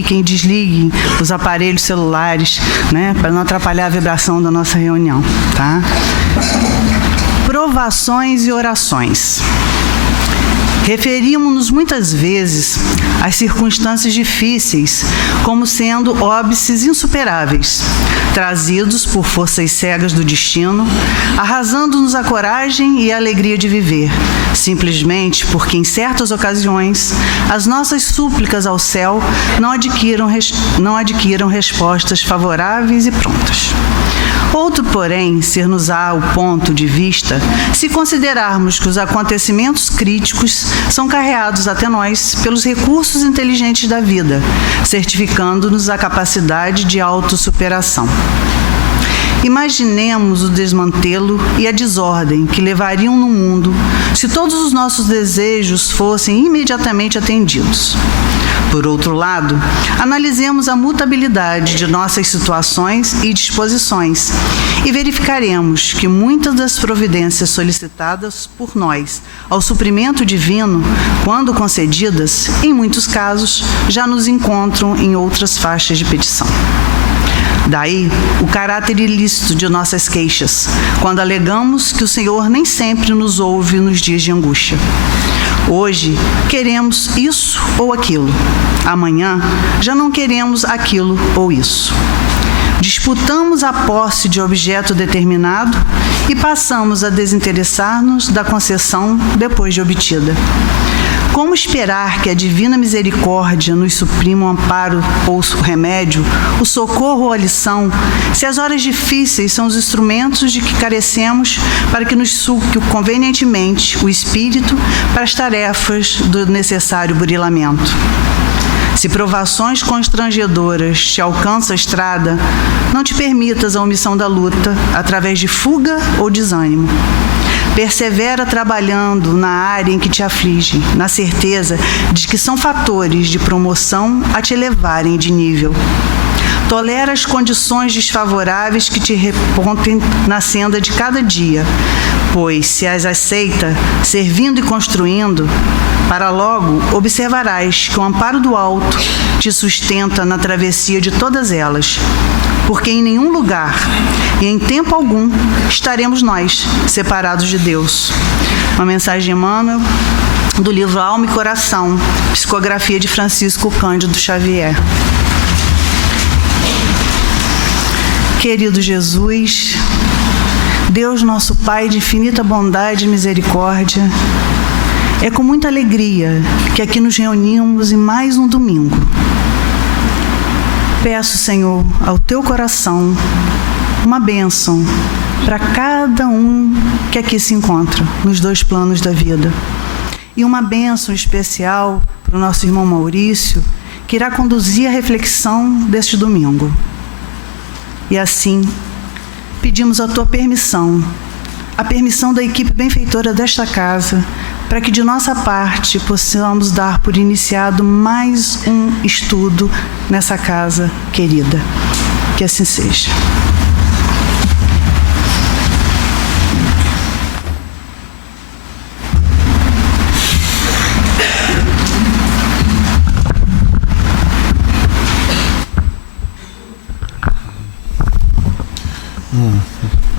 Quem desligue os aparelhos celulares, né, para não atrapalhar a vibração da nossa reunião, tá? Provações e orações. Referimos-nos muitas vezes às circunstâncias difíceis como sendo óbices insuperáveis, trazidos por forças cegas do destino, arrasando-nos a coragem e a alegria de viver, simplesmente porque em certas ocasiões as nossas súplicas ao céu não adquiram respostas favoráveis e prontas. Outro, porém, ser-nos-á o ponto de vista se considerarmos que os acontecimentos críticos são carreados até nós pelos recursos inteligentes da vida, certificando-nos a capacidade de autossuperação. Imaginemos o desmantelo e a desordem que levariam no mundo se todos os nossos desejos fossem imediatamente atendidos. Por outro lado, analisemos a mutabilidade de nossas situações e disposições e verificaremos que muitas das providências solicitadas por nós ao suprimento divino, quando concedidas, em muitos casos, já nos encontram em outras faixas de petição. Daí, o caráter ilícito de nossas queixas, quando alegamos que o Senhor nem sempre nos ouve nos dias de angústia. Hoje, queremos isso ou aquilo. Amanhã, já não queremos aquilo ou isso. Disputamos a posse de objeto determinado e passamos a desinteressar-nos da concessão depois de obtida. Como esperar que a divina misericórdia nos suprima o amparo ou o remédio, o socorro ou a lição, se as horas difíceis são os instrumentos de que carecemos para que nos suque convenientemente o espírito para as tarefas do necessário burilamento? Se provações constrangedoras te alcançam a estrada, não te permitas a omissão da luta através de fuga ou desânimo. Persevera trabalhando na área em que te aflige, na certeza de que são fatores de promoção a te elevarem de nível. Tolera as condições desfavoráveis que te repontem na senda de cada dia, pois, se as aceita, servindo e construindo, para logo observarás que o amparo do alto te sustenta na travessia de todas elas, porque em nenhum lugar e em tempo algum estaremos nós separados de Deus. Uma mensagem de Emmanuel do livro Alma e Coração, psicografia de Francisco Cândido Xavier. Querido Jesus, Deus nosso Pai de infinita bondade e misericórdia, é com muita alegria que aqui nos reunimos em mais um domingo. Peço, Senhor, ao Teu coração uma bênção para cada um que aqui se encontra, nos dois planos da vida. E uma bênção especial para o nosso irmão Maurício, que irá conduzir a reflexão deste domingo. E assim, pedimos a Tua permissão, a permissão da equipe benfeitora desta casa, para que de nossa parte possamos dar por iniciado mais um estudo nessa casa querida. Que assim seja.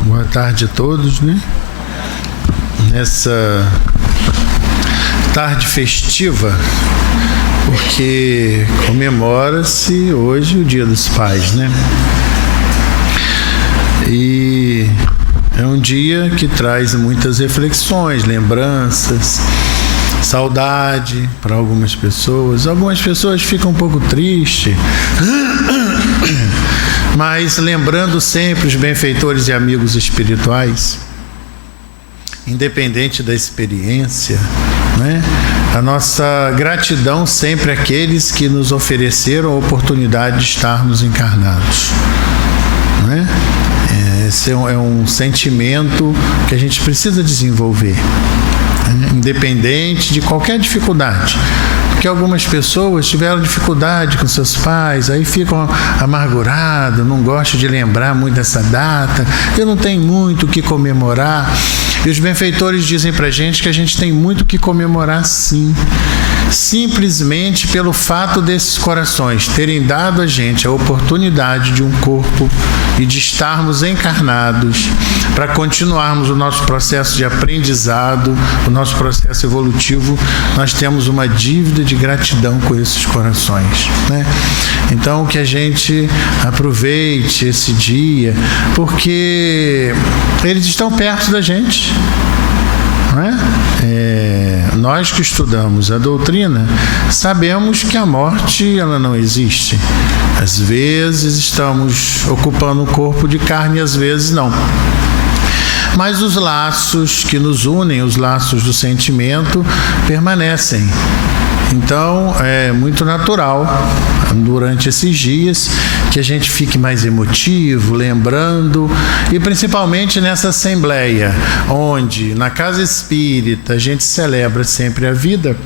Boa tarde a todos, né? Nessa tarde festiva, porque comemora-se hoje o Dia dos Pais, né? E é um dia que traz muitas reflexões, lembranças, saudade para algumas pessoas. Algumas pessoas ficam um pouco tristes, mas lembrando sempre os benfeitores e amigos espirituais, independente da experiência, né? A nossa gratidão sempre àqueles que nos ofereceram a oportunidade de estarmos encarnados, né? Esse é um sentimento que a gente precisa desenvolver, né? Independente de qualquer dificuldade. Porque algumas pessoas tiveram dificuldade com seus pais, aí ficam amargurados, não gostam de lembrar muito dessa data, eu não tenho muito o que comemorar. E os benfeitores dizem pra gente que a gente tem muito o que comemorar, sim. simplesmente pelo fato desses corações terem dado a gente a oportunidade de um corpo e de estarmos encarnados para continuarmos o nosso processo de aprendizado, o nosso processo evolutivo. Nós temos uma dívida de gratidão com esses corações, né? Então, que a gente aproveite esse dia, porque eles estão perto da gente, não é? Nós que estudamos a doutrina sabemos que a morte ela não existe. Às vezes estamos ocupando um corpo de carne, às vezes não. Mas os laços que nos unem, os laços do sentimento, permanecem. Então, é muito natural, durante esses dias, que a gente fique mais emotivo, lembrando, e principalmente nessa assembleia, onde, na casa espírita, a gente celebra sempre a vida,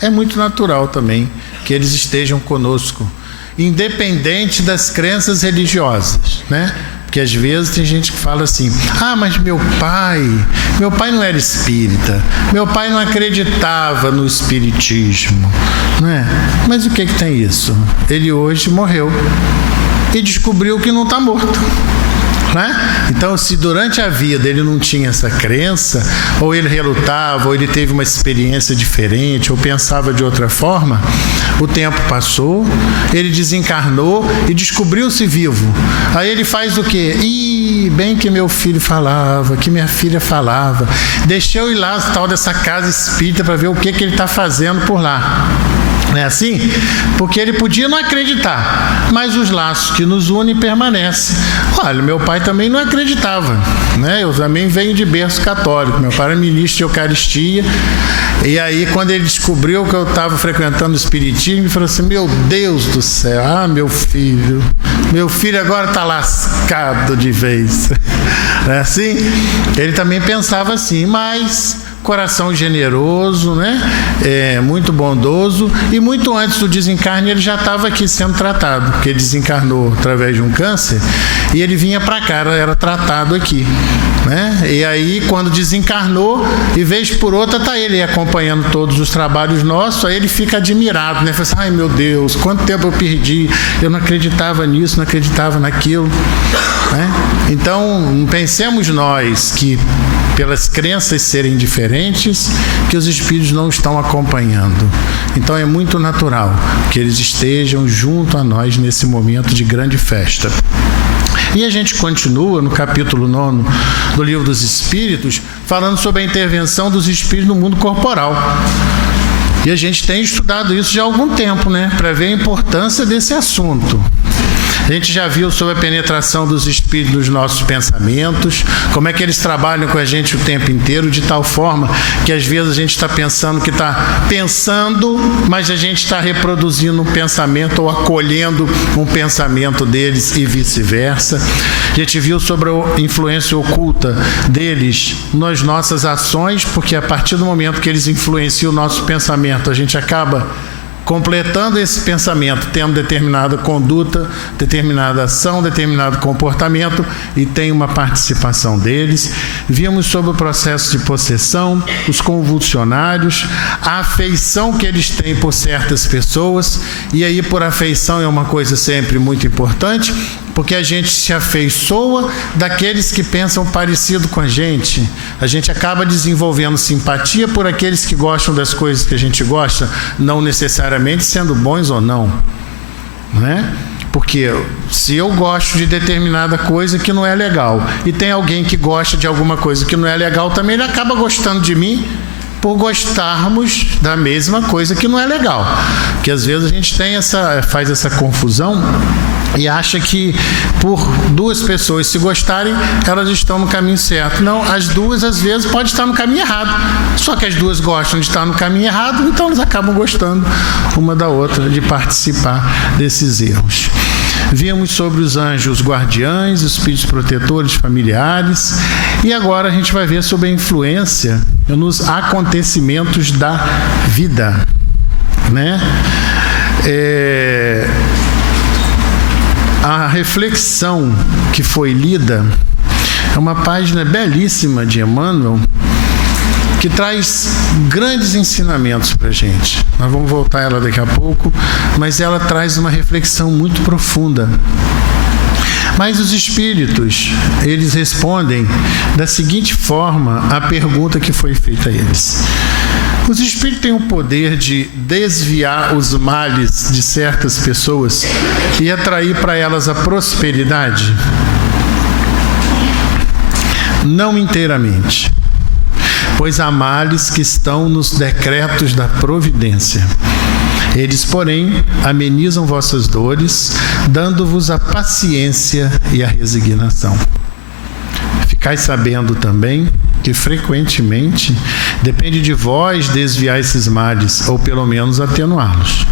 é muito natural também que eles estejam conosco, independente das crenças religiosas, né? Porque às vezes tem gente que fala assim: ah, mas meu pai não era espírita, meu pai não acreditava no espiritismo, não é? Mas o que tem isso? Ele hoje morreu e descobriu que não está morto, né? Então, se durante a vida ele não tinha essa crença, ou ele relutava, ou ele teve uma experiência diferente, ou pensava de outra forma, o tempo passou, ele desencarnou e descobriu-se vivo. Aí ele faz o quê? Bem que meu filho falava, que minha filha falava, deixa eu ir lá, tal dessa casa espírita, para ver o que ele está fazendo por lá. Não é assim? Porque ele podia não acreditar, mas os laços que nos unem permanecem. Olha, meu pai também não acreditava, né? Eu também venho de berço católico, meu pai era ministro de Eucaristia, e aí quando ele descobriu que eu estava frequentando o espiritismo, ele falou assim: meu Deus do céu, meu filho agora está lascado de vez. Não é assim? Ele também pensava assim, mas coração generoso, né? Muito bondoso, e muito antes do desencarne ele já estava aqui sendo tratado, porque ele desencarnou através de um câncer e ele vinha para cá, era tratado aqui, né? E aí quando desencarnou, e vez por outra tá ele acompanhando todos os trabalhos nossos, aí ele fica admirado, né? Fala assim: ai meu Deus, quanto tempo eu perdi, eu não acreditava nisso, não acreditava naquilo, né? Então pensemos nós que pelas crenças serem diferentes, que os espíritos não estão acompanhando. Então é muito natural que eles estejam junto a nós nesse momento de grande festa. E a gente continua no capítulo 9 do Livro dos Espíritos, falando sobre a intervenção dos espíritos no mundo corporal. E a gente tem estudado isso já há algum tempo, né? Para ver a importância desse assunto. A gente já viu sobre a penetração dos espíritos nos nossos pensamentos, como é que eles trabalham com a gente o tempo inteiro, de tal forma que às vezes a gente está pensando que está pensando, mas a gente está reproduzindo um pensamento ou acolhendo um pensamento deles e vice-versa. A gente viu sobre a influência oculta deles nas nossas ações, porque a partir do momento que eles influenciam o nosso pensamento, a gente acaba completando esse pensamento, tendo determinada conduta, determinada ação, determinado comportamento, e tem uma participação deles. Vimos sobre o processo de possessão, os convulsionários, a afeição que eles têm por certas pessoas, e aí por afeição é uma coisa sempre muito importante, porque a gente se afeiçoa daqueles que pensam parecido com a gente acaba desenvolvendo simpatia por aqueles que gostam das coisas que a gente gosta, não necessariamente sendo bons ou não, né? Porque se eu gosto de determinada coisa que não é legal, e tem alguém que gosta de alguma coisa que não é legal também, ele acaba gostando de mim por gostarmos da mesma coisa que não é legal. Porque às vezes a gente faz essa confusão e acha que por duas pessoas se gostarem, elas estão no caminho certo. Não, as duas às vezes podem estar no caminho errado. Só que as duas gostam de estar no caminho errado, então elas acabam gostando uma da outra de participar desses erros. Vimos sobre os anjos guardiães, os espíritos protetores familiares, e agora a gente vai ver sobre a influência nos acontecimentos da vida, né? A reflexão que foi lida é uma página belíssima de Emmanuel, que traz grandes ensinamentos para a gente. Nós vamos voltar a ela daqui a pouco, mas ela traz uma reflexão muito profunda. Mas os espíritos, eles respondem da seguinte forma à pergunta que foi feita a eles. Os espíritos têm o poder de desviar os males de certas pessoas e atrair para elas a prosperidade? Não inteiramente, pois há males que estão nos decretos da providência. Eles, porém, amenizam vossas dores, dando-vos a paciência e a resignação. Ficai sabendo também que frequentemente depende de vós desviar esses males, ou pelo menos atenuá-los.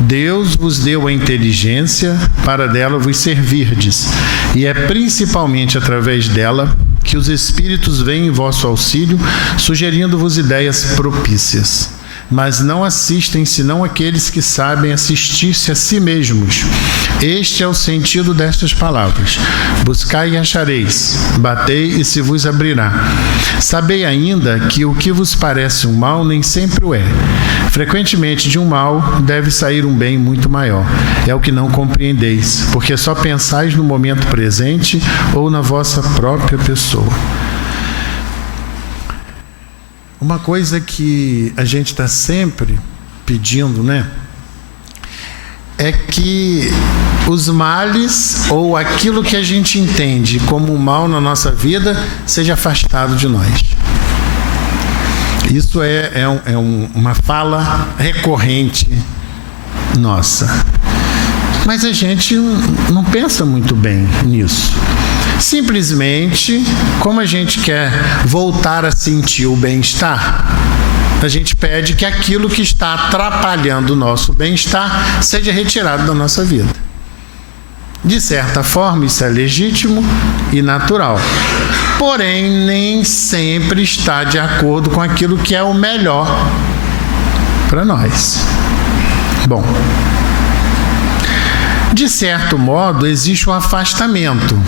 Deus vos deu a inteligência para dela vos servirdes, e é principalmente através dela que os espíritos vêm em vosso auxílio, sugerindo-vos ideias propícias. Mas não assistem senão aqueles que sabem assistir-se a si mesmos. Este é o sentido destas palavras. Buscai e achareis, batei e se vos abrirá. Sabei ainda que o que vos parece um mal nem sempre o é. Frequentemente de um mal deve sair um bem muito maior. É o que não compreendeis, porque só pensais no momento presente ou na vossa própria pessoa. Uma coisa que a gente está sempre pedindo, né? É que os males ou aquilo que a gente entende como mal na nossa vida seja afastado de nós. Isso uma fala recorrente nossa. Mas a gente não pensa muito bem nisso. Simplesmente, como a gente quer voltar a sentir o bem-estar, a gente pede que aquilo que está atrapalhando o nosso bem-estar seja retirado da nossa vida. De certa forma, isso é legítimo e natural. Porém, nem sempre está de acordo com aquilo que é o melhor para nós. Bom, de certo modo, existe um afastamento,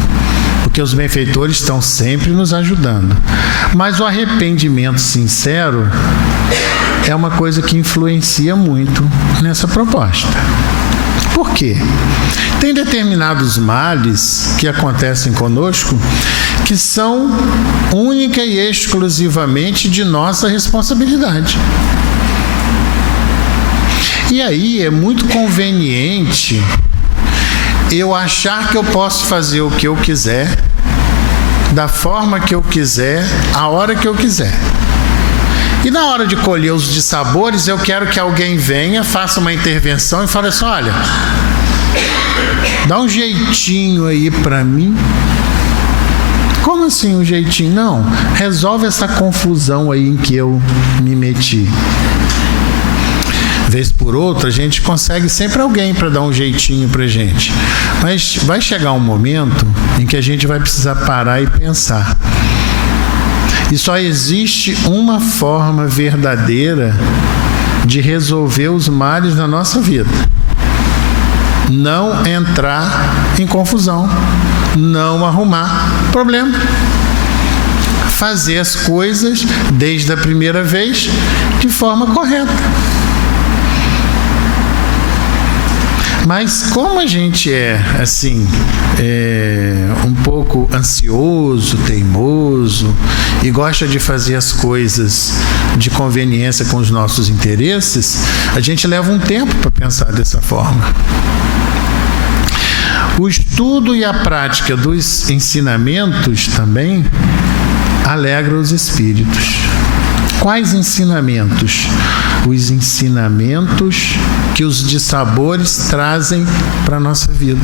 porque os benfeitores estão sempre nos ajudando. Mas o arrependimento sincero é uma coisa que influencia muito nessa proposta. Por quê? Tem determinados males que acontecem conosco que são única e exclusivamente de nossa responsabilidade. E aí é muito conveniente eu achar que eu posso fazer o que eu quiser, da forma que eu quiser, a hora que eu quiser. E na hora de colher os dissabores, eu quero que alguém venha, faça uma intervenção e fale assim: olha, dá um jeitinho aí para mim. Como assim um jeitinho? Não, resolve essa confusão aí em que eu me meti. Vez por outra, a gente consegue sempre alguém para dar um jeitinho para a gente. Mas vai chegar um momento em que a gente vai precisar parar e pensar. E só existe uma forma verdadeira de resolver os males da nossa vida. Não entrar em confusão. Não arrumar problema. Fazer as coisas desde a primeira vez de forma correta. Mas como a gente é, assim, um pouco ansioso, teimoso e gosta de fazer as coisas de conveniência com os nossos interesses, a gente leva um tempo para pensar dessa forma. O estudo e a prática dos ensinamentos também alegram os espíritos. Quais ensinamentos? Os ensinamentos que os dissabores trazem para a nossa vida.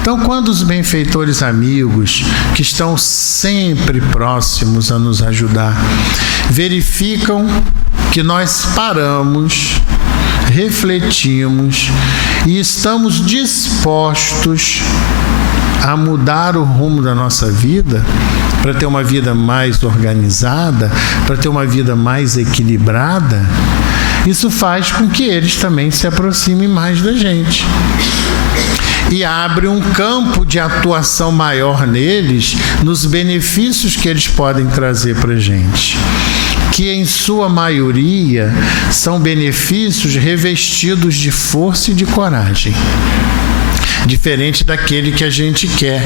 Então, quando os benfeitores amigos, que estão sempre próximos a nos ajudar, verificam que nós paramos, refletimos e estamos dispostos a mudar o rumo da nossa vida, para ter uma vida mais organizada, para ter uma vida mais equilibrada, isso faz com que eles também se aproximem mais da gente. e abre um campo de atuação maior neles, nos benefícios que eles podem trazer para a gente, que em sua maioria são benefícios revestidos de força e de coragem, diferente daquele que a gente quer,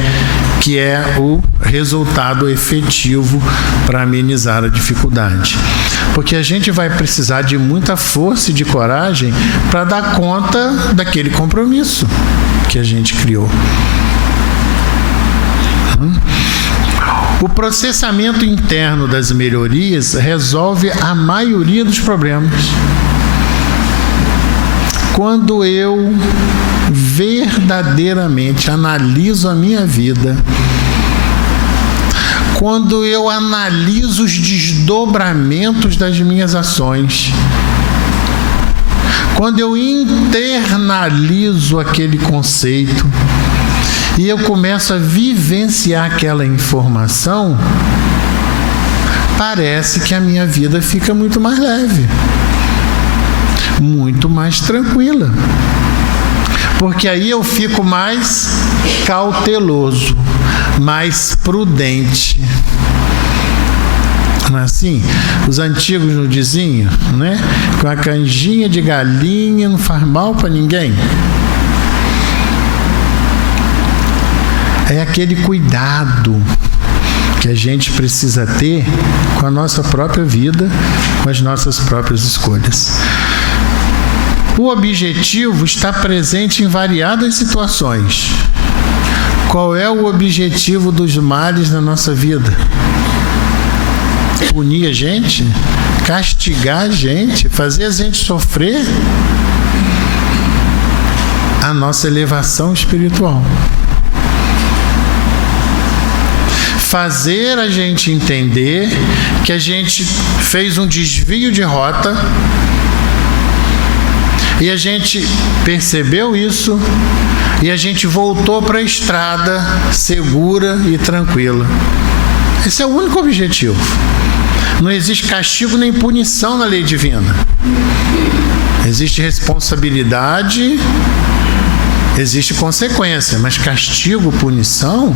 que é o resultado efetivo para amenizar a dificuldade. Porque a gente vai precisar de muita força e de coragem para dar conta daquele compromisso que a gente criou. O processamento interno das melhorias resolve a maioria dos problemas. Quando eu verdadeiramente analiso a minha vida, quando eu analiso os desdobramentos das minhas ações, quando eu internalizo aquele conceito e eu começo a vivenciar aquela informação, parece que a minha vida fica muito mais leve, muito mais tranquila. Porque aí eu fico mais cauteloso, mais prudente. Não é assim? Os antigos não diziam, né? Com a canjinha de galinha não faz mal para ninguém. É aquele cuidado que a gente precisa ter com a nossa própria vida, com as nossas próprias escolhas. O objetivo está presente em variadas situações. Qual é o objetivo dos males na nossa vida? Punir a gente? Castigar a gente? Fazer a gente sofrer? A nossa elevação espiritual. Fazer a gente entender que a gente fez um desvio de rota e a gente percebeu isso e a gente voltou para a estrada segura e tranquila. Esse é o único objetivo. Não existe castigo nem punição na lei divina. Existe responsabilidade, existe consequência, mas castigo, punição,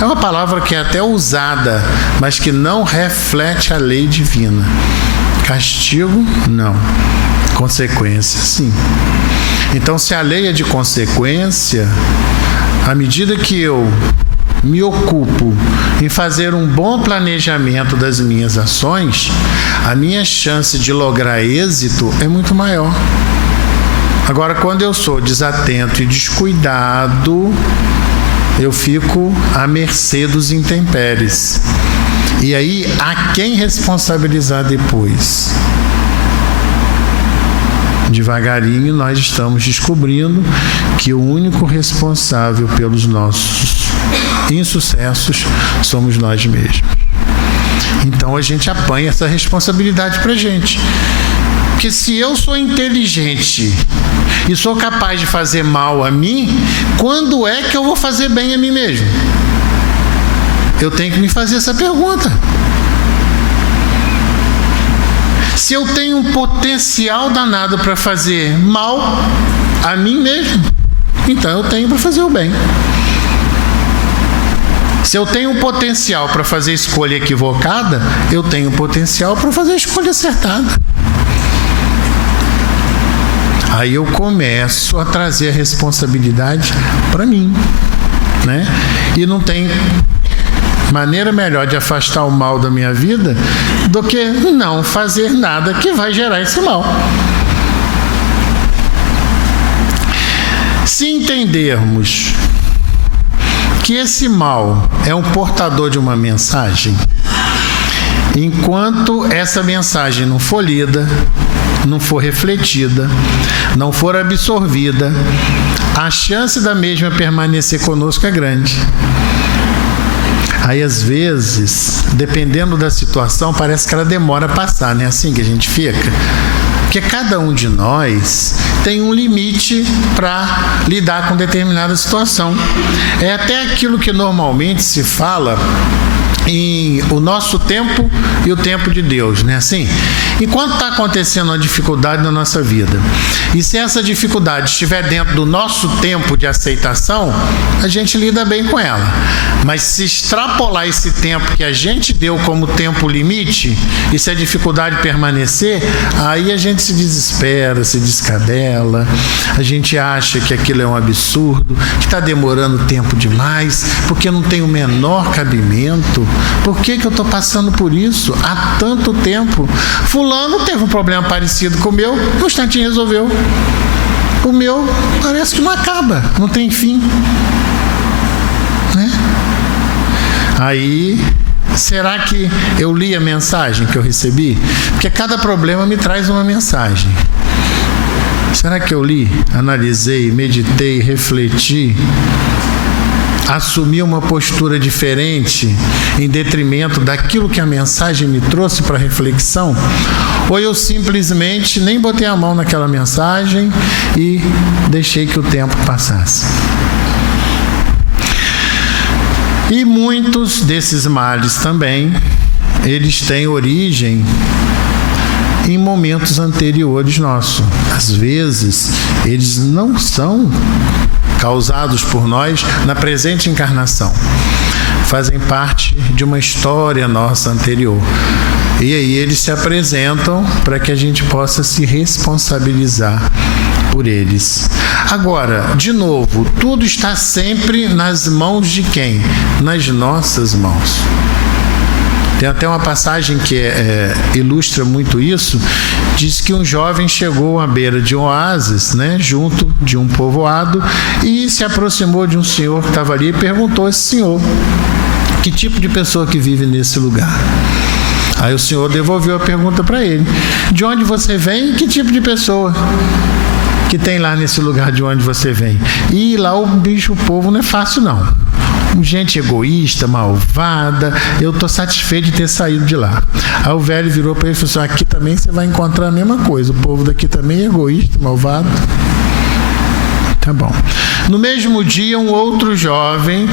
é uma palavra que é até usada, mas que não reflete a lei divina. Castigo, não. Consequência, sim. Então, se a lei é de consequência, à medida que eu me ocupo em fazer um bom planejamento das minhas ações, a minha chance de lograr êxito é muito maior. Agora, quando eu sou desatento e descuidado, eu fico à mercê dos intempéries. E aí, a quem responsabilizar depois? Devagarinho nós estamos descobrindo que o único responsável pelos nossos insucessos somos nós mesmos. Então a gente apanha essa responsabilidade pra gente. Porque se eu sou inteligente e sou capaz de fazer mal a mim, quando é que eu vou fazer bem a mim mesmo? Eu tenho que me fazer essa pergunta. Se eu tenho um potencial danado para fazer mal a mim mesmo, então eu tenho para fazer o bem. Se eu tenho um potencial para fazer escolha equivocada, eu tenho um potencial para fazer a escolha acertada. Aí eu começo a trazer a responsabilidade para mim, né? E não tem maneira melhor de afastar o mal da minha vida do que não fazer nada que vai gerar esse mal. Se entendermos que esse mal é um portador de uma mensagem, enquanto essa mensagem não for lida, não for refletida, não for absorvida, a chance da mesma permanecer conosco é grande. Aí, às vezes, dependendo da situação, parece que ela demora a passar, né? Assim que a gente fica. Porque cada um de nós tem um limite para lidar com determinada situação. É até aquilo que normalmente se fala em o nosso tempo e o tempo de Deus, né? Assim, Enquanto está acontecendo uma dificuldade na nossa vida, e se essa dificuldade estiver dentro do nosso tempo de aceitação, a gente lida bem com ela. Mas se extrapolar esse tempo que a gente deu como tempo limite, e se a dificuldade permanecer, aí a gente se desespera, se descabela, a gente acha que aquilo é um absurdo, que está demorando tempo demais, porque não tem o menor cabimento. Por que eu estou passando por isso há tanto tempo? Fulano teve um problema parecido com o meu, no instantinho resolveu. O meu parece que não acaba, não tem fim, né? Aí, será que eu li a mensagem que eu recebi? Porque cada problema me traz uma mensagem. Será que eu li, analisei, meditei, refleti, assumi uma postura diferente em detrimento daquilo que a mensagem me trouxe para reflexão? Ou eu simplesmente nem botei a mão naquela mensagem e deixei que o tempo passasse? E muitos desses males também, eles têm origem em momentos anteriores nossos. Às vezes, eles não são causados por nós na presente encarnação. Fazem parte de uma história nossa anterior. E aí eles se apresentam para que a gente possa se responsabilizar por eles. Agora, de novo, tudo está sempre nas mãos de quem? Nas nossas mãos. Tem até uma passagem que ilustra muito isso. Diz que um jovem chegou à beira de um oásis, né, junto de um povoado, e se aproximou de um senhor que estava ali e perguntou a esse senhor: que tipo de pessoa que vive nesse lugar? Aí o senhor devolveu a pergunta para ele: de onde você vem e que tipo de pessoa que tem lá nesse lugar de onde você vem? E lá o povo não é fácil não. Gente egoísta, malvada, eu estou satisfeito de ter saído de lá. Aí o velho virou para ele e falou assim: aqui também você vai encontrar a mesma coisa, o povo daqui também é egoísta, malvado. Tá bom. No mesmo dia, um outro jovem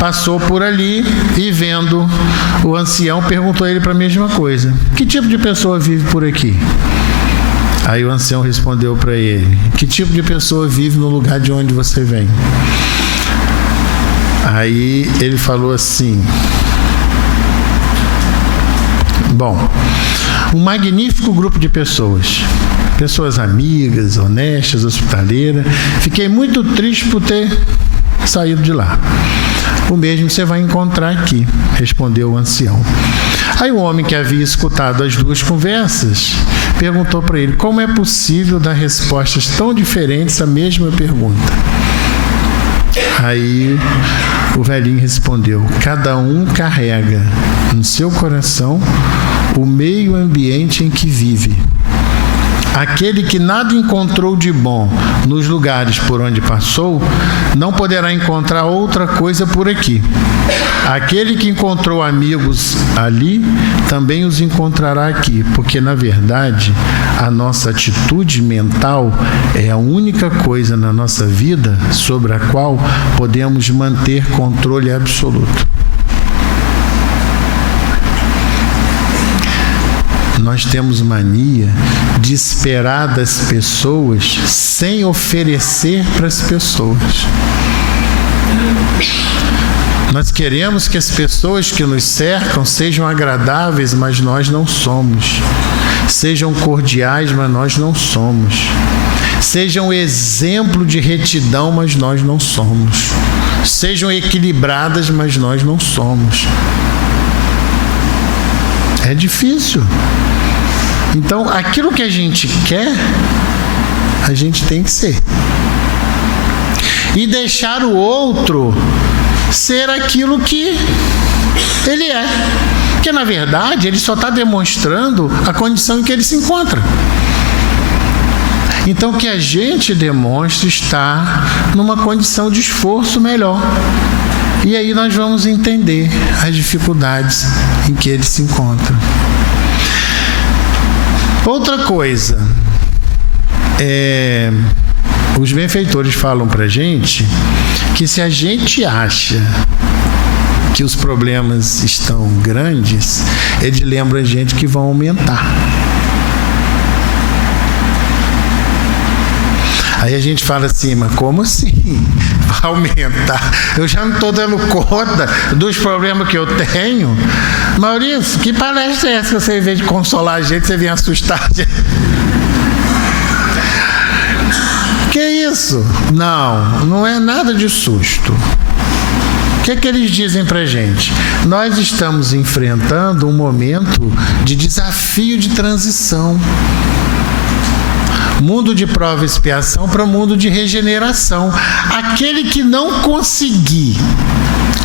passou por ali e, vendo o ancião, perguntou a ele para a mesma coisa: que tipo de pessoa vive por aqui? Aí o ancião respondeu para ele: que tipo de pessoa vive no lugar de onde você vem? Aí ele falou assim: bom, um magnífico grupo de pessoas amigas, honestas, hospitaleiras. Fiquei muito triste por ter saído de lá. O mesmo você vai encontrar aqui, respondeu o ancião. Aí o homem que havia escutado as duas conversas perguntou para ele: como é possível dar respostas tão diferentes à mesma pergunta? Aí o velhinho respondeu: cada um carrega no seu coração o meio ambiente em que vive. Aquele que nada encontrou de bom nos lugares por onde passou, não poderá encontrar outra coisa por aqui. Aquele que encontrou amigos ali, também os encontrará aqui, porque, na verdade, a nossa atitude mental é a única coisa na nossa vida sobre a qual podemos manter controle absoluto. Nós temos mania de esperar das pessoas sem oferecer para as pessoas. Nós queremos que as pessoas que nos cercam sejam agradáveis, mas nós não somos. Sejam cordiais, mas nós não somos. Sejam exemplo de retidão, mas nós não somos. Sejam equilibradas, mas nós não somos. É difícil. Então, aquilo que a gente quer, a gente tem que ser. E deixar o outro ser aquilo que ele é. Porque, na verdade, ele só está demonstrando a condição em que ele se encontra. Então, que a gente demonstre estar numa condição de esforço melhor. E aí nós vamos entender as dificuldades em que ele se encontra. Outra coisa, os benfeitores falam para a gente que se a gente acha que os problemas estão grandes, eles lembram a gente que vão aumentar. Aí a gente fala assim, mas como assim? Vai aumentar? Eu já não estou dando conta dos problemas que eu tenho. Maurício, que palestra é essa que você, em vez de consolar a gente, você vem assustar a gente? Que isso? Não é nada de susto. O que eles dizem pra gente? Nós estamos enfrentando um momento de desafio de transição. Mundo de prova e expiação para mundo de regeneração. Aquele que não conseguir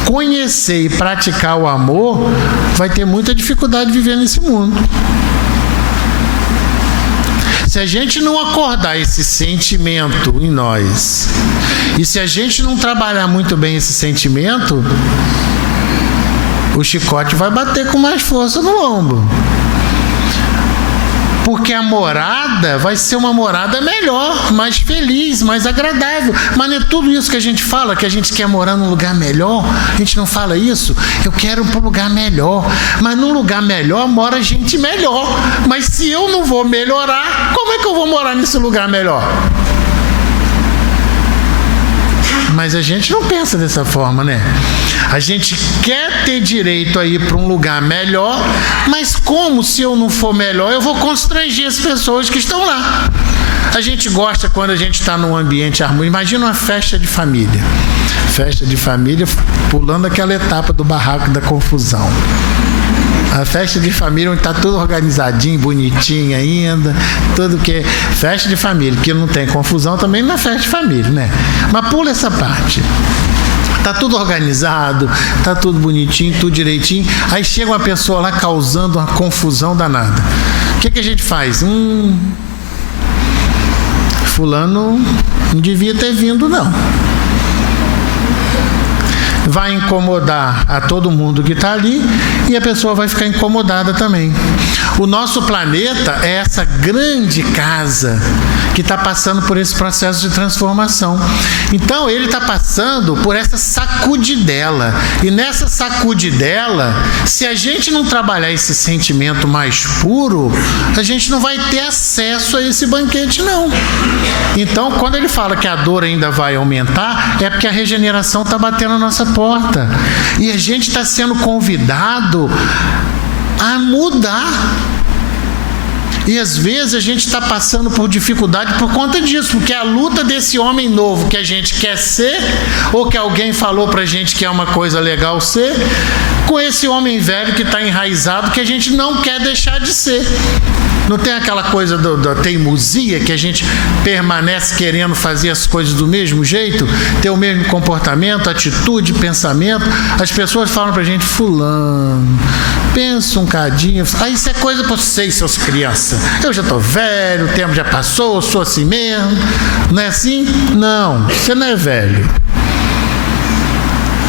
conhecer e praticar o amor vai ter muita dificuldade de viver nesse mundo. Se a gente não acordar esse sentimento em nós, e se a gente não trabalhar muito bem esse sentimento, o chicote vai bater com mais força no ombro. Porque a morada vai ser uma morada melhor, mais feliz, mais agradável. Mas não é tudo isso que a gente fala, que a gente quer morar num lugar melhor. A gente não fala isso. Eu quero ir para um lugar melhor. Mas num lugar melhor mora gente melhor. Mas se eu não vou melhorar, como é que eu vou morar nesse lugar melhor? Mas a gente não pensa dessa forma, né? A gente quer ter direito a ir para um lugar melhor, mas como se eu não for melhor, eu vou constranger as pessoas que estão lá. A gente gosta quando a gente está num ambiente harmônico. Imagina uma festa de família. Festa de família pulando aquela etapa do barraco da confusão. A festa de família onde está tudo organizadinho, bonitinho ainda, tudo que... Festa de família, que não tem confusão também não é festa de família, né? Mas pula essa parte. Está tudo organizado, está tudo bonitinho, tudo direitinho. Aí chega uma pessoa lá causando uma confusão danada. O que a gente faz? Fulano não devia ter vindo, não. Vai incomodar a todo mundo que está ali e a pessoa vai ficar incomodada também. O nosso planeta é essa grande casa que está passando por esse processo de transformação. Então ele está passando por essa sacudidela. E nessa sacudidela, se a gente não trabalhar esse sentimento mais puro, a gente não vai ter acesso a esse banquete, não. Então, quando ele fala que a dor ainda vai aumentar, é porque a regeneração está batendo na nossa porta. E a gente está sendo convidado a mudar. E às vezes a gente está passando por dificuldade por conta disso, porque a luta desse homem novo que a gente quer ser, ou que alguém falou pra gente que é uma coisa legal ser, com esse homem velho que está enraizado, que a gente não quer deixar de ser. Não tem aquela coisa da teimosia, que a gente permanece querendo fazer as coisas do mesmo jeito, ter o mesmo comportamento, atitude, pensamento. As pessoas falam pra gente, fulano, pensa um cadinho. Isso é coisa para vocês, seus crianças. Eu já estou velho, o tempo já passou, eu sou assim mesmo. Não é assim? Não, você não é velho.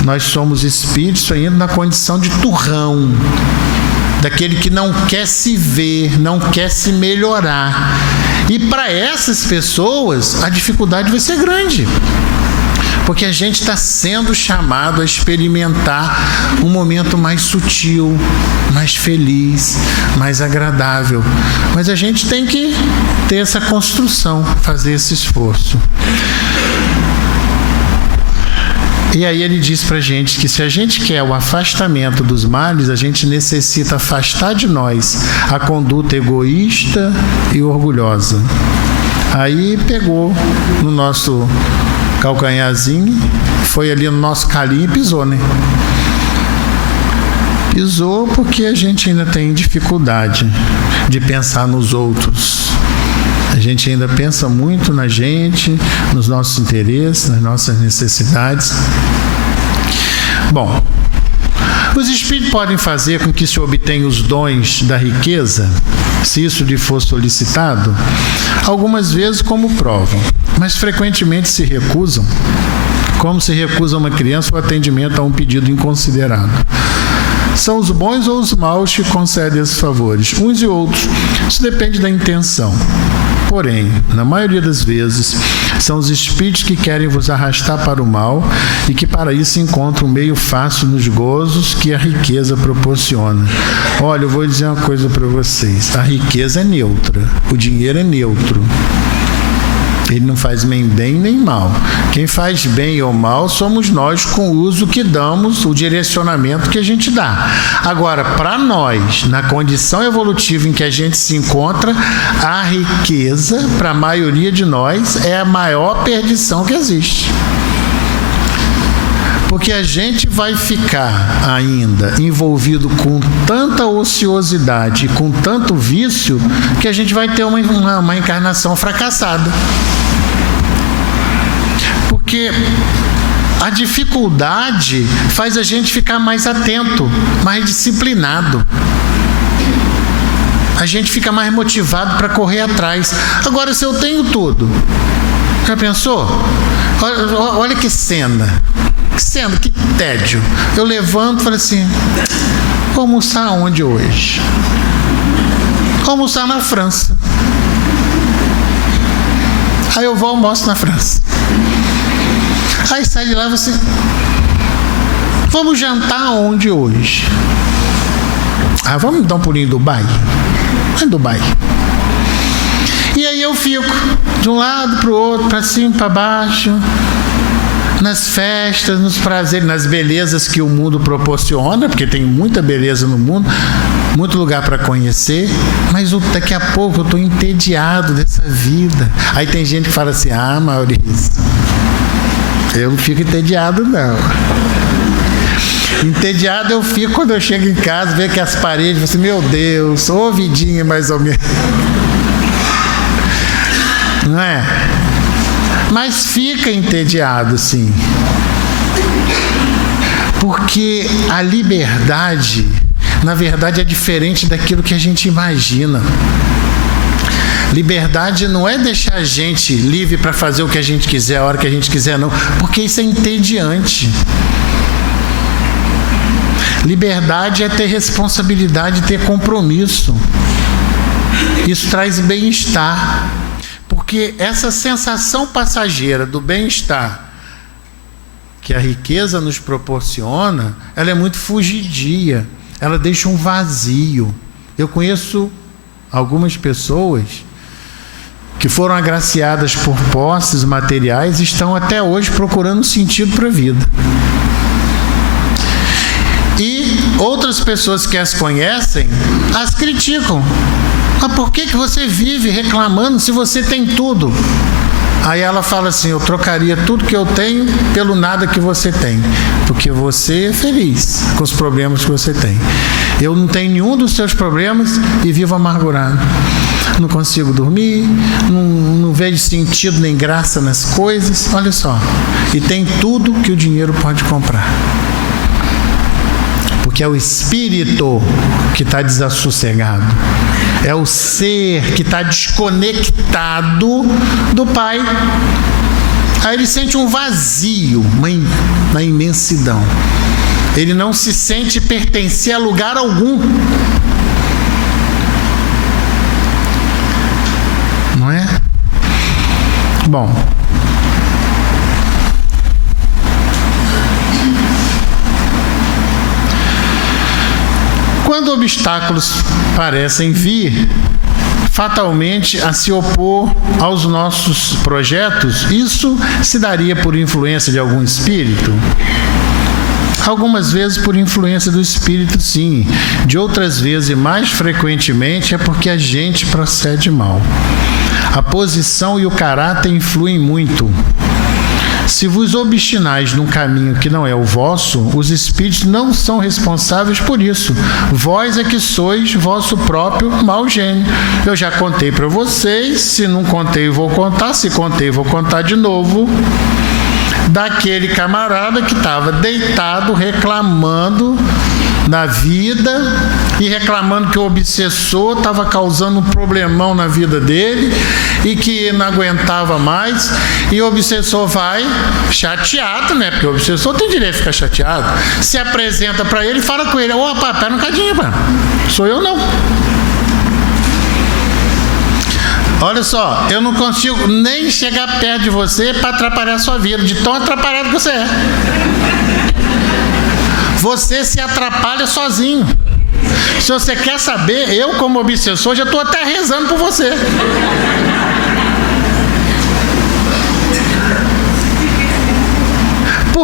Nós somos espíritos ainda na condição de turrão. Daquele que não quer se ver, não quer se melhorar. E para essas pessoas, a dificuldade vai ser grande. Porque a gente está sendo chamado a experimentar um momento mais sutil, mais feliz, mais agradável. Mas a gente tem que ter essa construção, fazer esse esforço. E aí ele diz pra gente que se a gente quer o afastamento dos males, a gente necessita afastar de nós a conduta egoísta e orgulhosa. Aí pegou no nosso calcanharzinho, foi ali no nosso calinho e pisou, né? Pisou porque a gente ainda tem dificuldade de pensar nos outros. A gente ainda pensa muito na gente, nos nossos interesses, nas nossas necessidades. Bom, os espíritos podem fazer com que se obtenha os dons da riqueza, se isso lhe for solicitado, algumas vezes como provam, mas frequentemente se recusam, como se recusa uma criança o atendimento a um pedido inconsiderado. São os bons ou os maus que concedem esses favores, uns e outros. Isso depende da intenção. Porém, na maioria das vezes, são os espíritos que querem vos arrastar para o mal e que para isso encontram um meio fácil nos gozos que a riqueza proporciona. Olha, eu vou dizer uma coisa para vocês. A riqueza é neutra. O dinheiro é neutro. Ele não faz nem bem nem mal. Quem faz bem ou mal somos nós, com o uso que damos, o direcionamento que a gente dá. Agora, para nós, na condição evolutiva em que a gente se encontra, a riqueza, para a maioria de nós, é a maior perdição que existe. Porque a gente vai ficar ainda envolvido com tanta ociosidade, com tanto vício, que a gente vai ter uma encarnação fracassada. Porque a dificuldade faz a gente ficar mais atento, mais disciplinado. A gente fica mais motivado para correr atrás. Agora, se eu tenho tudo, já pensou? Olha que cena. Que tédio. Eu levanto e falo assim: vou almoçar onde hoje? Vou almoçar na França. Aí eu vou almoço na França. Aí sai de lá e você: vamos jantar onde hoje? Vamos dar um pulinho em Dubai? Em Dubai. E aí eu fico de um lado para o outro, para cima, para baixo, nas festas, nos prazeres, nas belezas que o mundo proporciona, porque tem muita beleza no mundo, muito lugar para conhecer, mas daqui a pouco eu estou entediado dessa vida. Aí tem gente que fala assim: Maurício, eu não fico entediado não. Entediado eu fico quando eu chego em casa, ver que as paredes, assim, meu Deus, ô vidinha mais ou menos. Não é? Mas fica entediado, sim. Porque a liberdade, na verdade, é diferente daquilo que a gente imagina. Liberdade não é deixar a gente livre para fazer o que a gente quiser, a hora que a gente quiser, não. Porque isso é entediante. Liberdade é ter responsabilidade, ter compromisso. Isso traz bem-estar. Porque essa sensação passageira do bem-estar que a riqueza nos proporciona, ela é muito fugidia, ela deixa um vazio. Eu conheço algumas pessoas que foram agraciadas por posses materiais e estão até hoje procurando sentido para a vida. E outras pessoas que as conhecem, as criticam. Mas por que você vive reclamando se você tem tudo? Aí ela fala assim: eu trocaria tudo que eu tenho pelo nada que você tem. Porque você é feliz com os problemas que você tem. Eu não tenho nenhum dos seus problemas e vivo amargurado. Não consigo dormir, não vejo sentido nem graça nas coisas. Olha só. E tem tudo que o dinheiro pode comprar. Porque é o espírito que está desassossegado. É o ser que está desconectado do Pai. Aí ele sente um vazio, uma imensidão. Ele não se sente pertencer a lugar algum. Não é? Bom. Quando obstáculos parecem vir fatalmente a se opor aos nossos projetos, isso se daria por influência de algum espírito? Algumas vezes por influência do espírito, sim. De outras vezes, e mais frequentemente, é porque a gente procede mal. A posição e o caráter influem muito. Se vos obstinais num caminho que não é o vosso, os espíritos não são responsáveis por isso. Vós é que sois vosso próprio mau gênio. Eu já contei para vocês, se não contei vou contar, se contei vou contar de novo, daquele camarada que estava deitado reclamando na vida e reclamando que o obsessor estava causando um problemão na vida dele e que não aguentava mais, e o obsessor vai chateado, né? Porque o obsessor tem direito a ficar chateado, se apresenta para ele e fala com ele: opa, pera um cadinho, pá. Sou eu não. Olha só, eu não consigo nem chegar perto de você para atrapalhar a sua vida, de tão atrapalhado que você é. Você se atrapalha sozinho. Se você quer saber, eu como obsessor já estou até rezando por você.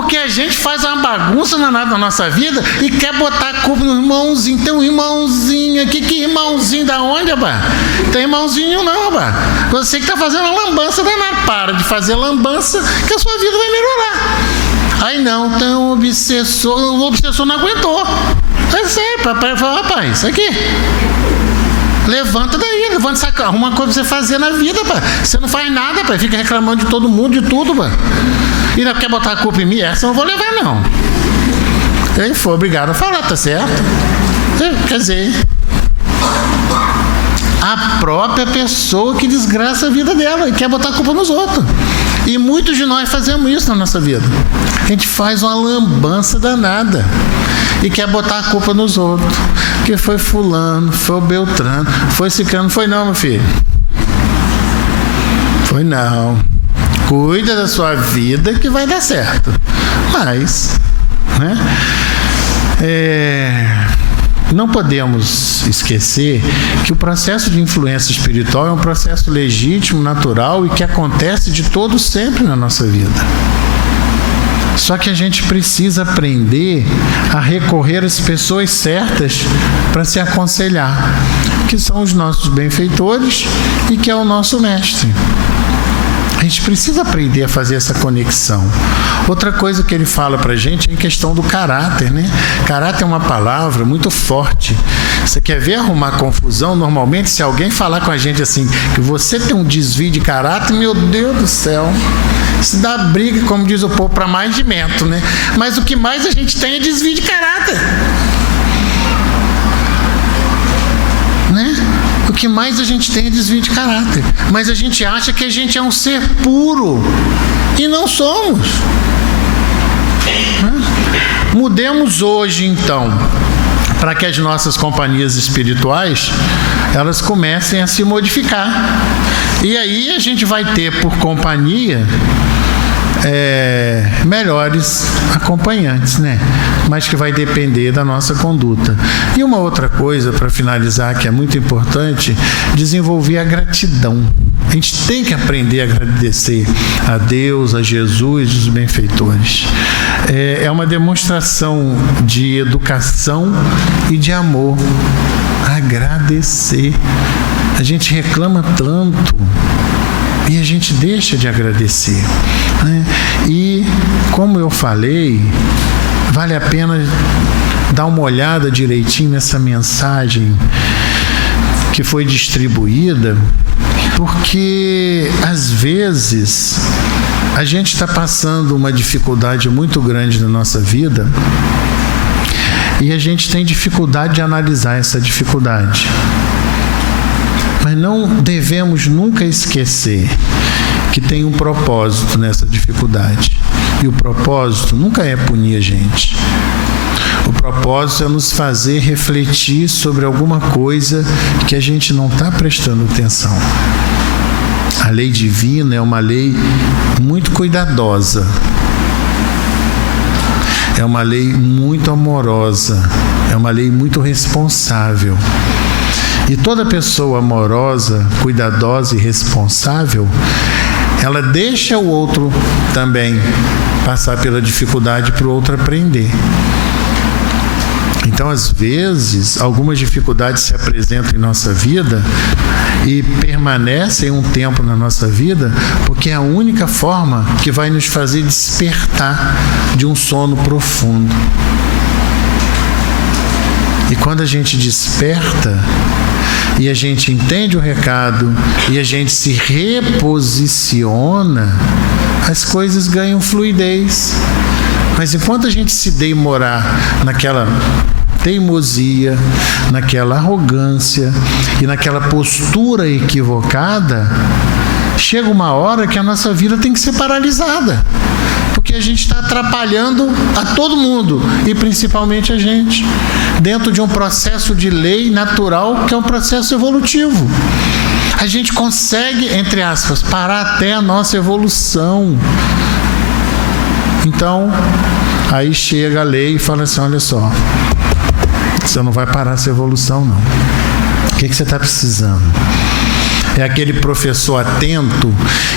Porque a gente faz uma bagunça na nossa vida e quer botar a culpa no irmãozinho. Tem um irmãozinho aqui, que irmãozinho da onde, rapaz? Tem irmãozinho não, rapaz. Você que está fazendo uma lambança danada. Para de fazer lambança que a sua vida vai melhorar. Aí não, tem um obsessor. O obsessor não aguentou. É sério, papai falou, rapaz, isso aqui. Levanta daí, arruma uma coisa pra você fazer na vida, pá. Você não faz nada, pá. Fica reclamando de todo mundo, de tudo, pá. E não quer botar a culpa em mim? Essa eu não vou levar, não. Ele foi obrigado a falar, tá certo? Quer dizer, a própria pessoa que desgraça a vida dela e quer botar a culpa nos outros. E muitos de nós fazemos isso na nossa vida. A gente faz uma lambança danada e quer botar a culpa nos outros. Que foi fulano, foi o Beltrano, foi ciclano. Foi não, meu filho. Foi não. Cuida da sua vida que vai dar certo. Mas, né? Não podemos esquecer que o processo de influência espiritual é um processo legítimo, natural e que acontece de todo sempre na nossa vida. Só que a gente precisa aprender a recorrer às pessoas certas para se aconselhar, que são os nossos benfeitores e que é o nosso mestre. A gente precisa aprender a fazer essa conexão. Outra coisa que ele fala para a gente é em questão do caráter, né? Caráter é uma palavra muito forte. Você quer ver arrumar confusão? Normalmente, se alguém falar com a gente assim, que você tem um desvio de caráter, meu Deus do céu, isso dá briga, como diz o povo, para mais de metro, né? Mas o que mais a gente tem é desvio de caráter. Né? O que mais a gente tem é desvio de caráter. Mas a gente acha que a gente é um ser puro. E não somos. Mudemos hoje, então, para que as nossas companhias espirituais, elas comecem a se modificar. E aí a gente vai ter por companhia melhores acompanhantes, né? Mas que vai depender da nossa conduta. E uma outra coisa, para finalizar, que é muito importante, desenvolver a gratidão. A gente tem que aprender a agradecer a Deus, a Jesus e os benfeitores. É uma demonstração de educação e de amor. Agradecer. A gente reclama tanto e a gente deixa de agradecer, né? E, como eu falei, vale a pena dar uma olhada direitinho nessa mensagem que foi distribuída, porque, às vezes, a gente está passando uma dificuldade muito grande na nossa vida e a gente tem dificuldade de analisar essa dificuldade. Mas não devemos nunca esquecer que tem um propósito nessa dificuldade. E o propósito nunca é punir a gente. O propósito é nos fazer refletir sobre alguma coisa que a gente não está prestando atenção. A lei divina é uma lei muito cuidadosa. É uma lei muito amorosa. É uma lei muito responsável. E toda pessoa amorosa, cuidadosa e responsável, ela deixa o outro também passar pela dificuldade para o outro aprender. Então, às vezes, algumas dificuldades se apresentam em nossa vida e permanecem um tempo na nossa vida, porque é a única forma que vai nos fazer despertar de um sono profundo. E quando a gente desperta e a gente entende o recado e a gente se reposiciona, as coisas ganham fluidez. Mas enquanto a gente se demorar naquela teimosia, naquela arrogância e naquela postura equivocada, chega uma hora que a nossa vida tem que ser paralisada. Porque a gente está atrapalhando a todo mundo, e principalmente a gente, dentro de um processo de lei natural, que é um processo evolutivo. A gente consegue, entre aspas, parar até a nossa evolução. Então, aí chega a lei e fala assim, olha só, você não vai parar essa evolução, não. O que você está precisando? É aquele professor atento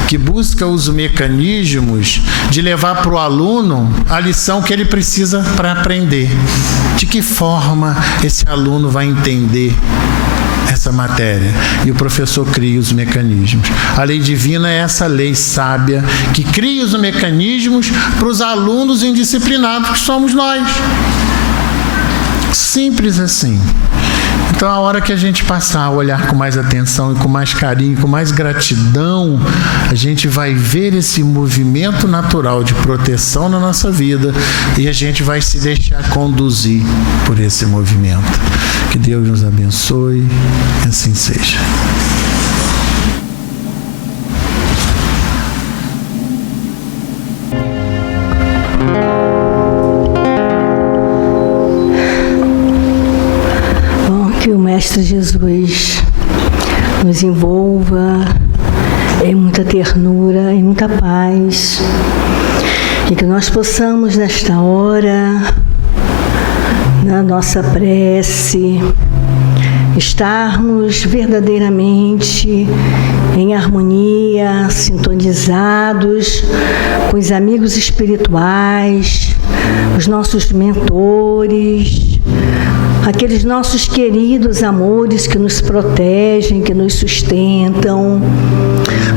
que busca os mecanismos de levar para o aluno a lição que ele precisa para aprender. De que forma esse aluno vai entender essa matéria? E o professor cria os mecanismos. A lei divina é essa lei sábia que cria os mecanismos para os alunos indisciplinados que somos nós. Simples assim. Então, a hora que a gente passar a olhar com mais atenção e com mais carinho, com mais gratidão, a gente vai ver esse movimento natural de proteção na nossa vida e a gente vai se deixar conduzir por esse movimento. Que Deus nos abençoe, que assim seja. Mestre Jesus nos envolva em muita ternura, em muita paz, e que nós possamos nesta hora, na nossa prece, estarmos verdadeiramente em harmonia, sintonizados com os amigos espirituais, os nossos mentores, aqueles nossos queridos amores que nos protegem, que nos sustentam.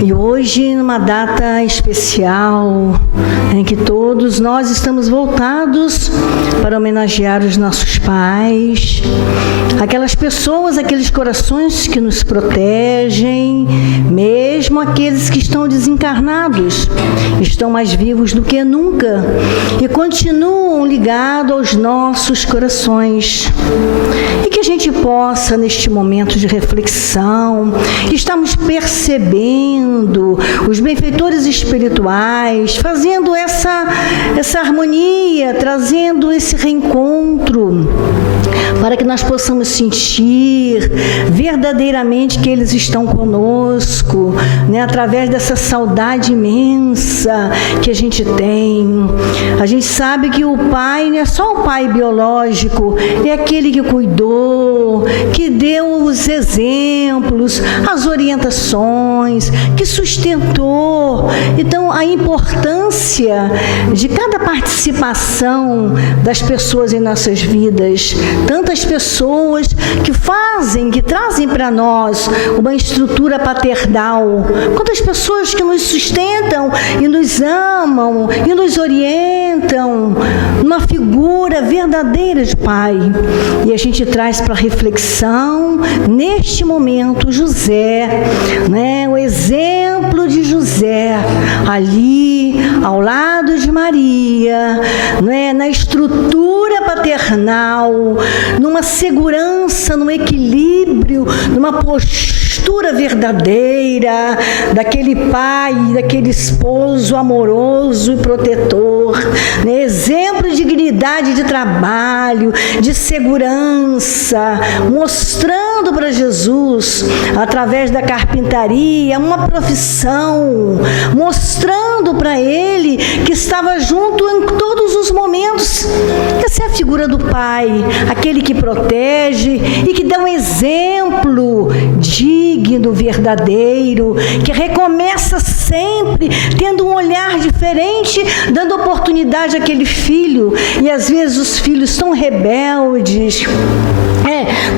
E hoje, numa data especial, em que todos nós estamos voltados para homenagear os nossos pais, aquelas pessoas, aqueles corações que nos protegem, mesmo aqueles que estão desencarnados, estão mais vivos do que nunca e continuam ligados aos nossos corações. E que a gente possa, neste momento de reflexão, estamos percebendo os benfeitores espirituais, fazendo essa harmonia, trazendo esse reencontro, para que nós possamos sentir verdadeiramente que eles estão conosco, né? Através dessa saudade imensa que a gente tem. A gente sabe que o pai não é só o pai biológico, é aquele que cuidou, que deu os exemplos, as orientações, que sustentou. Então, a importância de cada participação das pessoas em nossas vidas, tantas pessoas que fazem, que trazem para nós uma estrutura paternal, quantas pessoas que nos sustentam e nos amam e nos orientam, uma figura verdadeira de pai. E a gente traz para reflexão, neste momento, José, né? O exemplo de José, ali, ao lado de Maria, né? Na estrutura paternal, numa segurança, num equilíbrio, numa postura verdadeira daquele pai, daquele esposo amoroso e protetor, né? Exemplo de dignidade de trabalho, de segurança, mostrando para Jesus, através da carpintaria, uma profissão, mostrando para ele que estava junto em todos os momentos. Essa é a figura do pai, aquele que protege e que dá um exemplo digno, verdadeiro, que recomeça sempre tendo um olhar diferente, dando oportunidade àquele filho. E às vezes os filhos tão rebeldes,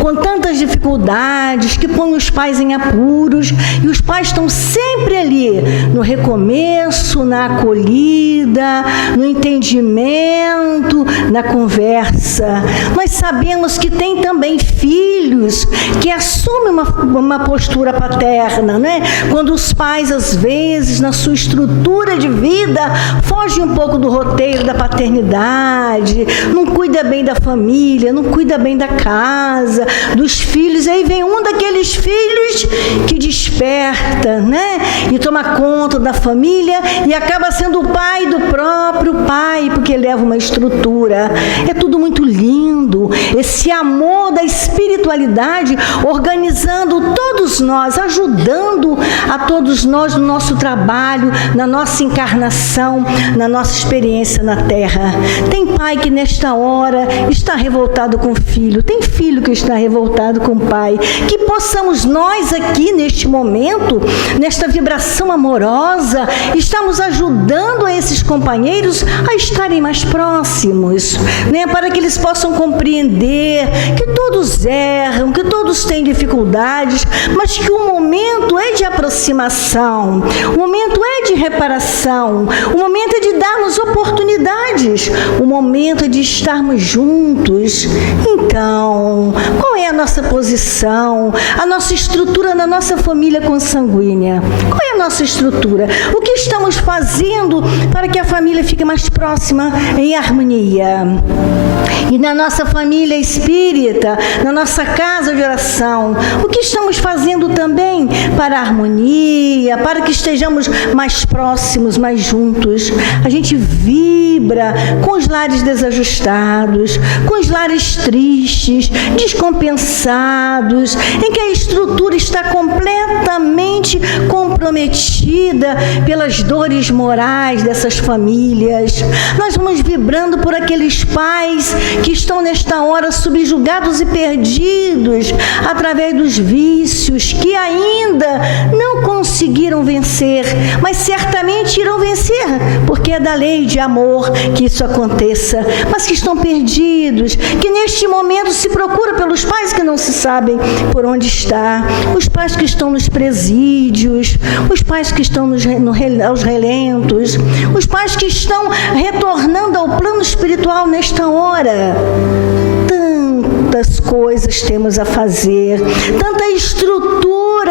com tantas dificuldades, que põem os pais em apuros, e os pais estão sempre ali, no recomeço, na acolhida, no entendimento, na conversa. Nós sabemos que tem também filhos que assumem uma postura paterna, né? Quando os pais, às vezes, na sua estrutura de vida, fogem um pouco do roteiro da paternidade, não cuida bem da família, não cuida bem da casa, dos filhos. Aí vem um daqueles filhos que desperta, né? E toma conta da família e acaba sendo o pai do próprio pai, porque leva uma estrutura. É tudo muito lindo, esse amor da espiritualidade organizando todos nós, ajudando a todos nós no nosso trabalho, na nossa encarnação, na nossa experiência na Terra. Tem pai que nesta hora está revoltado com o filho, tem filho que está revoltado com o Pai. Que possamos nós aqui, neste momento, nesta vibração amorosa, estamos ajudando esses companheiros a estarem mais próximos, né? Para que eles possam compreender que todos erram, que todos têm dificuldades, mas que o momento é de aproximação, o momento é de reparação, o momento é de darmos oportunidades, o momento é de estarmos juntos. Então, qual é a nossa posição, a nossa estrutura na nossa família consanguínea? Qual é a nossa estrutura? O que estamos fazendo para que a família fique mais próxima, em harmonia? E na nossa família espírita, na nossa casa de oração, o que estamos fazendo também para a harmonia, para que estejamos mais próximos, mais juntos? A gente vibra com os lares desajustados, com os lares tristes, descompensados, em que a estrutura está completamente comprometida pelas dores morais dessas famílias. Nós vamos vibrando por aqueles pais que estão nesta hora subjugados e perdidos através dos vícios, que ainda não conseguiram vencer, mas certamente irão vencer, porque é da lei de amor que isso aconteça, mas que estão perdidos, que neste momento se procura pelos pais que não se sabem por onde está, os pais que estão nos presídios, os pais que estão aos relentos, os pais que estão retornando ao plano espiritual nesta hora. Tantas coisas temos a fazer, tanta estrutura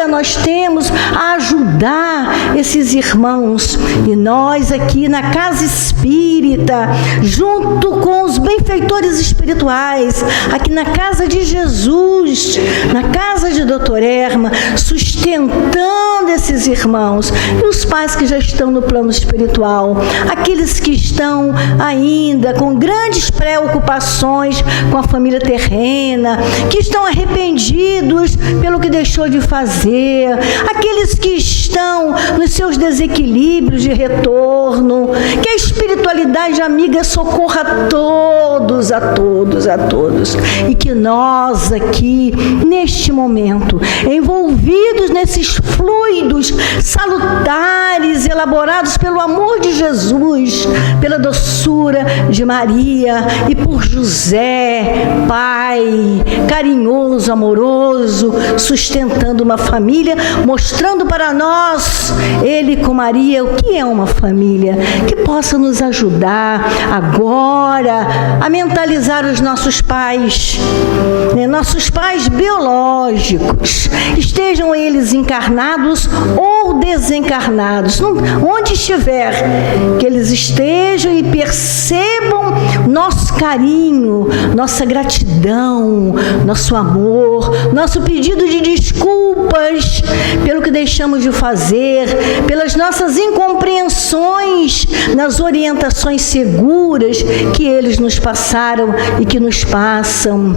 nós temos a ajudar esses irmãos. E nós aqui na Casa Espírita, junto com os benfeitores espirituais, aqui na Casa de Jesus, na Casa de Doutor Erma, sustentando esses irmãos, e os pais que já estão no plano espiritual, aqueles que estão ainda com grandes preocupações com a família terrena, que estão arrependidos pelo que deixou de fazer, aqueles que estão nos seus desequilíbrios de retorno, que a espiritualidade amiga socorra a todos, e que nós aqui, neste momento, envolvidos nesses fluidos salutares, elaborados pelo amor de Jesus, pela doçura de Maria e por José, Pai carinhoso, amoroso, sustentando uma família, mostrando para nós, ele com Maria, o que é uma família, que possa nos ajudar agora a mentalizar os nossos pais, nossos pais biológicos, estejam eles encarnados ou desencarnados, onde estiver, que eles estejam e percebam nosso carinho, nossa gratidão, nosso amor, nosso pedido de desculpas pelo que deixamos de fazer, pelas nossas incompreensões nas orientações seguras que eles nos passaram e que nos passam.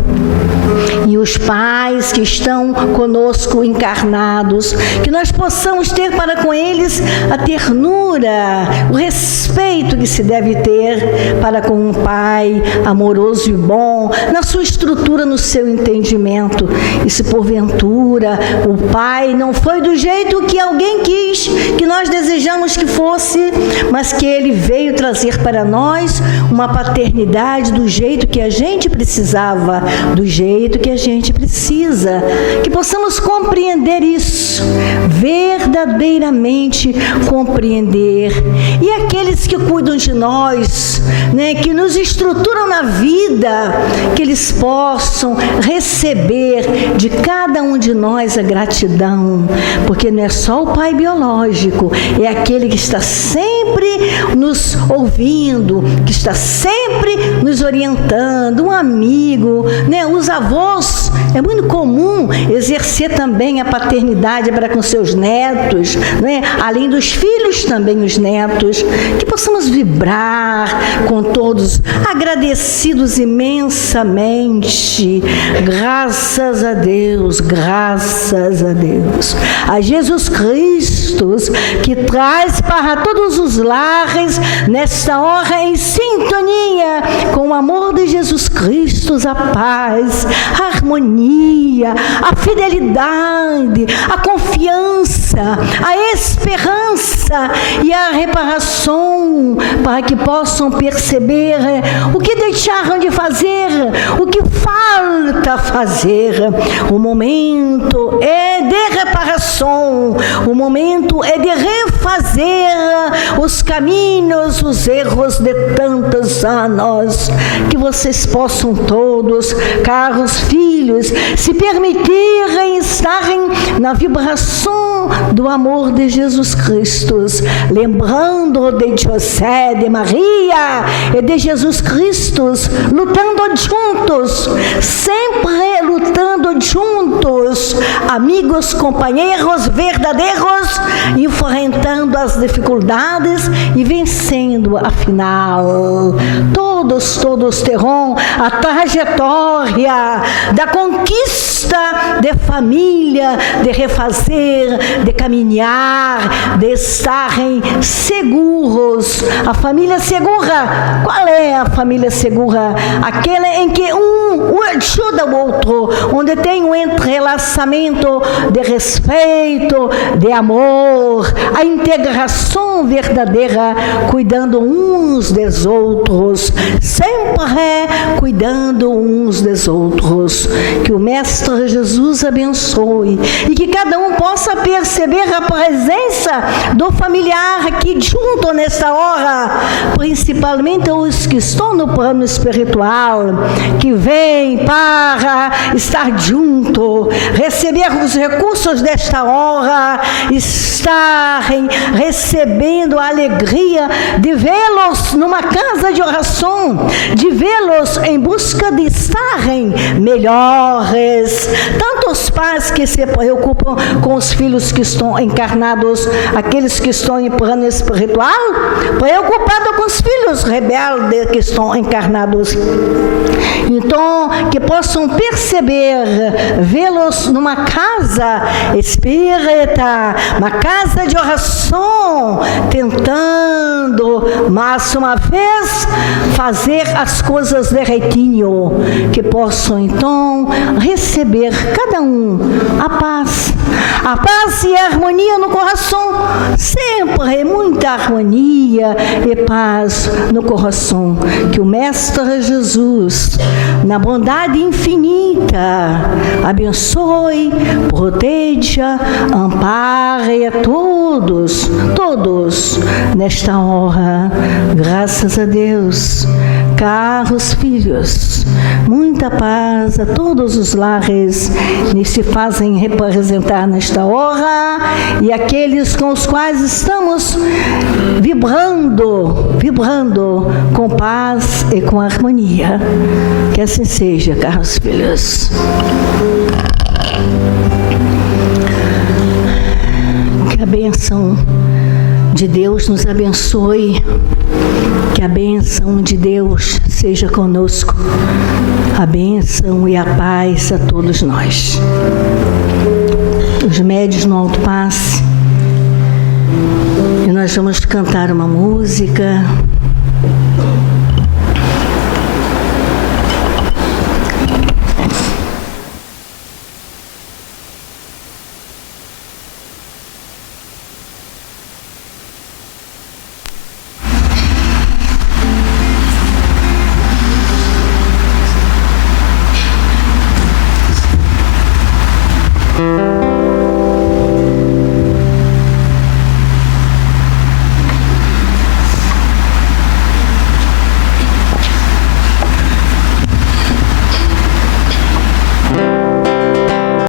E os pais que estão conosco encarnados, que nós possamos ter para com eles a ternura, o respeito que se deve ter para com um pai amoroso e bom, na sua estrutura, no seu entendimento. E se porventura o pai não foi do jeito que alguém quis, que nós desejamos que fosse, mas que ele veio trazer para nós uma paternidade do jeito que a gente precisava, do jeito que a gente precisa, que possamos compreender isso, verdadeiramente compreender. E aqueles que cuidam de nós, que nos estruturam na vida, que eles possam receber de cada um de nós a gratidão, porque não é só o pai biológico, é aquele que está sempre nos ouvindo, que está sempre nos orientando, um amigo, os avós, é muito comum exercer também a paternidade para com seus netos, além dos filhos também os netos, que possamos Vamos vibrar com todos, agradecidos imensamente. Graças a Deus, graças a Deus. A Jesus Cristo, que traz para todos os lares, nesta hora, em sintonia com o amor de Jesus Cristo, a paz, a harmonia, a fidelidade, a confiança, a esperança e a reparação, para que possam perceber o que deixaram de fazer, o que falta fazer. O momento é de reparação, o momento é de refazer os caminhos, os erros de tantos anos. Que vocês possam todos, caros filhos, se permitirem estarem na vibração do amor de Jesus Cristo, lembrando de José, de Maria e de Jesus Cristo, lutando juntos, sempre lutando juntos, amigos, companheiros verdadeiros, enfrentando as dificuldades e vencendo, afinal. Todos terão a trajetória da conquista de família, de refazer, de caminhar, de estarem seguros. A família segura, qual é a família segura? Aquela em que um ajuda o outro, onde tem um entrelaçamento de respeito, de amor, a integração verdadeira, cuidando uns dos outros, sempre cuidando uns dos outros. Que o Mestre Jesus abençoe e que cada um possa perceber a presença do familiar aqui junto nesta hora, principalmente os que estão no plano espiritual, que vêm para estar junto, receber os recursos desta hora, estarem recebendo a alegria de vê-los numa casa de oração, de vê-los em busca de estarem melhores. Tantos pais que se preocupam com os filhos que estão encarnados, aqueles que estão em plano espiritual, preocupados com os filhos rebeldes que estão encarnados. Então, que possam perceber, vê-los numa casa espírita, uma casa de oração, tentando, mais uma vez, fazer as coisas direitinho, que possam, então, receber, cada um, a paz e a harmonia no coração, sempre muita harmonia e paz no coração. Que o Mestre Jesus, na bondade infinita, abençoe, proteja, ampare a todos nesta hora. Graças a Deus. Caros filhos, muita paz a todos os lares que se fazem representar nesta hora e aqueles com os quais estamos vibrando com paz e com harmonia. Que assim seja, caros filhos. Que a bênção de Deus nos abençoe. Que a bênção de Deus seja conosco, a bênção e a paz a todos nós. Os médios no alto passe, e nós vamos cantar uma música